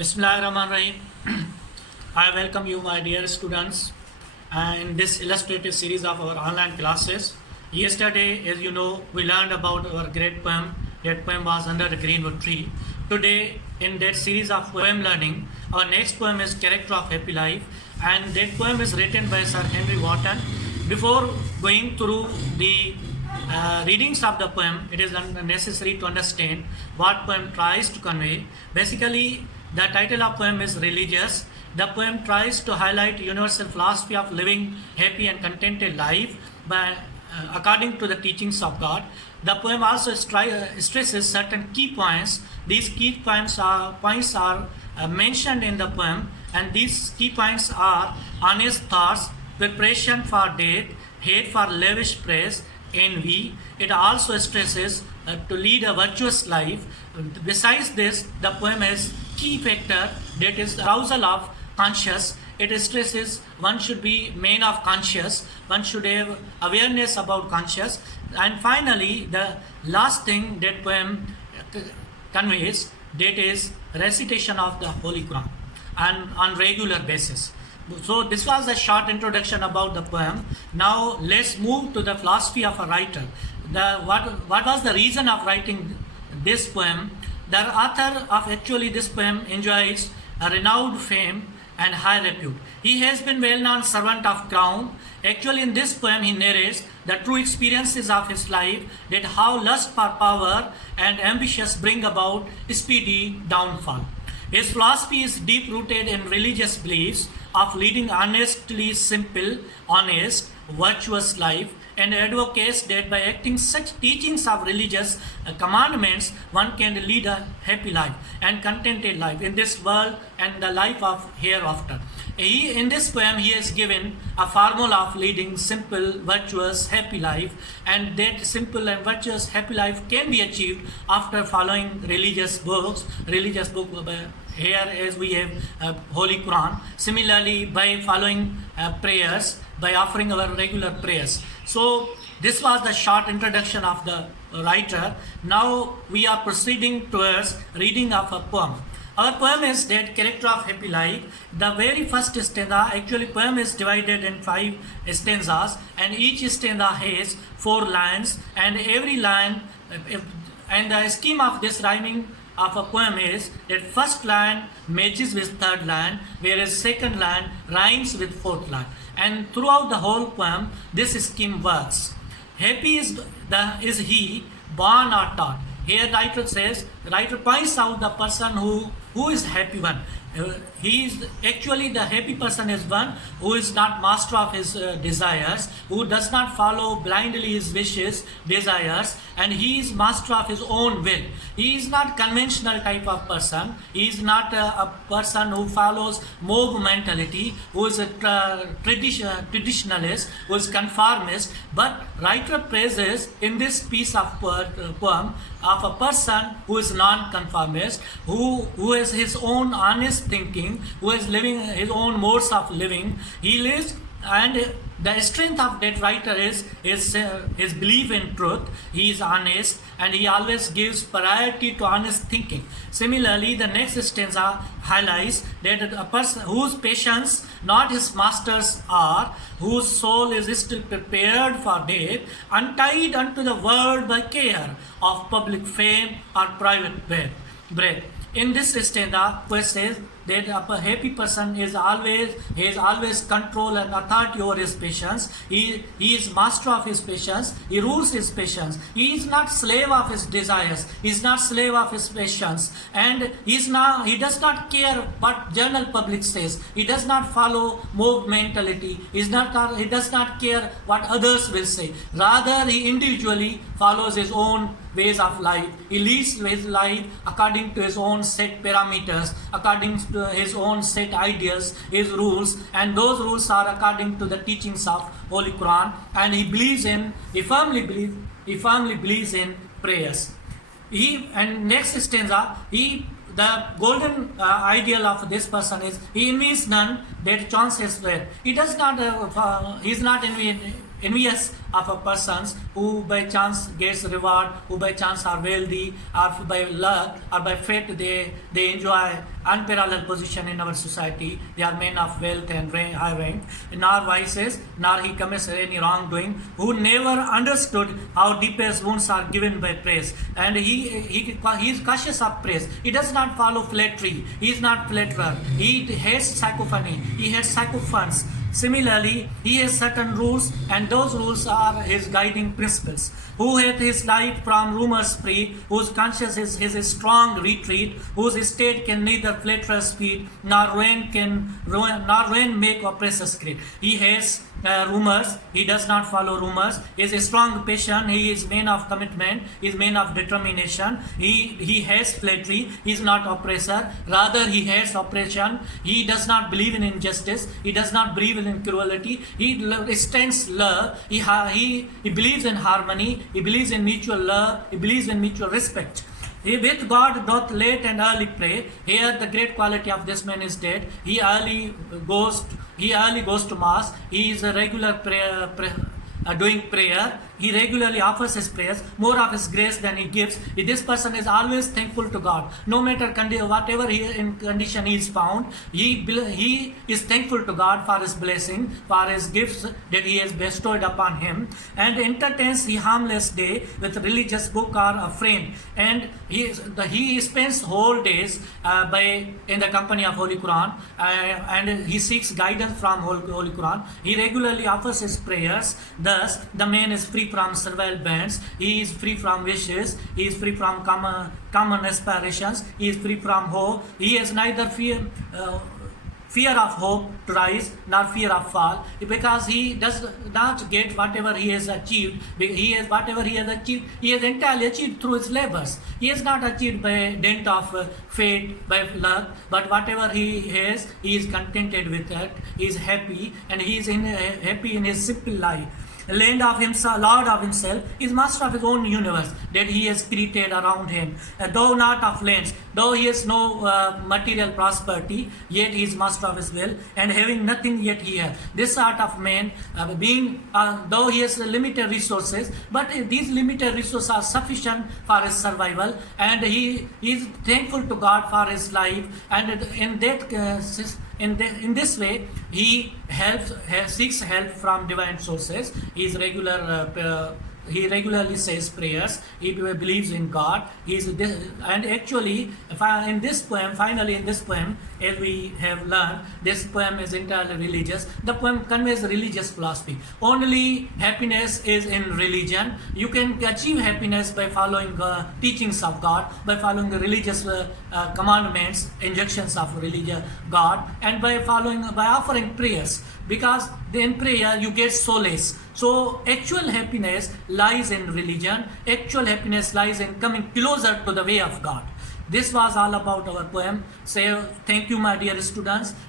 Bismillahirrahmanirrahim. I welcome you, my dear students, in this illustrative series of our online classes. Yesterday, as you know, we learned about our great poem. That poem was Under the Greenwood Tree. Today, in that series of poem learning, our next poem is Character of Happy Life, and that poem is written by Sir Henry Watton. Before going through the readings of the poem, it is necessary to understand what poem tries to convey. Basically, the title of poem is religious. The poem tries to highlight universal philosophy of living happy and contented life by according to the teachings of God. The poem also stresses certain key points. These key points are mentioned in the poem, and these key points are honest thoughts, preparation for death, hate for lavish praise, envy. It also stresses to lead a virtuous life. Besides this, the poem has key factor, that is arousal of conscious. It stresses one should be man of conscious, one should have awareness about conscious. And finally, the last thing that poem conveys, that is recitation of the Holy Quran and on regular basis. So this was a short introduction about the poem. Now let's move to the philosophy of a writer. What was the reason of writing this poem? The author of actually this poem enjoys a renowned fame and high repute. He has been well-known servant of crown. Actually, in this poem, he narrates the true experiences of his life, that how lust for power and ambitions bring about speedy downfall. His philosophy is deep-rooted in religious beliefs of leading honestly simple, honest, virtuous life, and advocates that by acting such teachings of religious commandments, one can lead a happy life and contented life in this world and the life of hereafter. In this poem, he has given a formula of leading simple, virtuous, happy life, and that simple and virtuous happy life can be achieved after following religious books. Here, as we have Holy Quran. Similarly, by following prayers, by offering our regular prayers. So this was the short introduction of the writer. Now we are proceeding towards reading of a poem. Our poem is that Character of Happy Life. The very first stanza, actually poem is divided in 5 stanzas, and each stanza has 4 lines, and every line, and the scheme of this rhyming of a poem is that first line matches with third line, whereas second line rhymes with fourth line. And throughout the whole poem, this scheme works. Happy is he, born or taught. Here writer points out the person who is happy one. He is actually the happy person is one who is not master of his desires, who does not follow blindly his wishes, desires, and he is master of his own will. He is not conventional type of person. He is not a person who follows mob mentality, who is a traditionalist, who is conformist. But writer praises in this piece of poem of a person who is non-conformist, who has his own honest thinking, who is living his own modes of living. He lives, and the strength of that writer is his belief in truth. He is honest, and he always gives priority to honest thinking. Similarly, the next stanza highlights that a person whose patience not his masters are, whose soul is still prepared for death, untied unto the world by care of public fame or private breath. In this stanza, poet says that a happy person has always control and authority over his patience. He is master of his patience. He rules his patience. He is not slave of his desires. He is not slave of his patience, and he does not care what general public says. He does not follow mob mentality. He does not care what others will say. Rather, he individually follows his own ways of life. He leads his life according to his own set parameters, according to his own set ideals, his rules, and those rules are according to the teachings of Holy Quran. And he firmly believes in prayers. And next stanza, the golden ideal of this person is he envies none that chance his way. He is not envious of a persons who by chance gets reward, who by chance are wealthy, or by luck or by fate they enjoy unparalleled position in our society. They are men of wealth and high rank, nor vices, nor he commits any wrongdoing, who never understood how deepest wounds are given by praise. And he is cautious of praise. He does not follow flattery. He is not flatterer. He hates cacophony. He hates cacophons. Similarly, he has certain rules, and those rules are his guiding principles. Who hath his life from rumors free, whose conscience is his strong retreat, whose estate can neither flatterers feed, nor ruin make oppressors great. He has rumors. He does not follow rumors. He is a strong passion. He is man of commitment. He is man of determination. He has flattery. He is not oppressor. Rather, he has oppression. He does not believe in injustice. He does not believe in cruelty. He extends love. He believes in harmony. He believes in mutual love. He believes in mutual respect. He with God doth late and early pray. Here the great quality of this man is dead. He early goes to mass. He is a regular doing prayer. He regularly offers his prayers, more of his grace than he gives. This person is always thankful to God. No matter whatever condition he is found, he is thankful to God for his blessing, for his gifts that he has bestowed upon him, and entertains the harmless day with religious book or a friend. And he spends whole days in the company of Holy Quran, and he seeks guidance from Holy Quran. He regularly offers his prayers. Thus, the man is free from servile bands. He is free from wishes. He is free from common aspirations. He is free from hope. He has neither fear of hope to rise nor fear of fall, because he does not get whatever he has achieved. Whatever he has achieved, he has entirely achieved through his labors. He has not achieved by dint of fate, by luck, but whatever he has, he is contented with it. He is happy, and he is happy in his simple life. Land of himself, Lord of himself, is master of his own universe that he has created around him. Though not of lands, though he has no material prosperity, yet he is master of his will, and having nothing, yet he has. This sort of man, though he has limited resources, but these limited resources are sufficient for his survival, and he is thankful to God for his life, and in this way, he seeks help from divine sources. He regularly says prayers. He believes in God. And actually, in this poem, as we have learned, this poem is entirely religious. The poem conveys religious philosophy. Only happiness is in religion. You can achieve happiness by following teachings of God, by following the religious commandments, injunctions of religion, God, and by offering prayers. Because in prayer you get solace. So actual happiness lies in religion. Actual happiness lies in coming closer to the way of God. This was all about our poem. Say thank you, my dear students.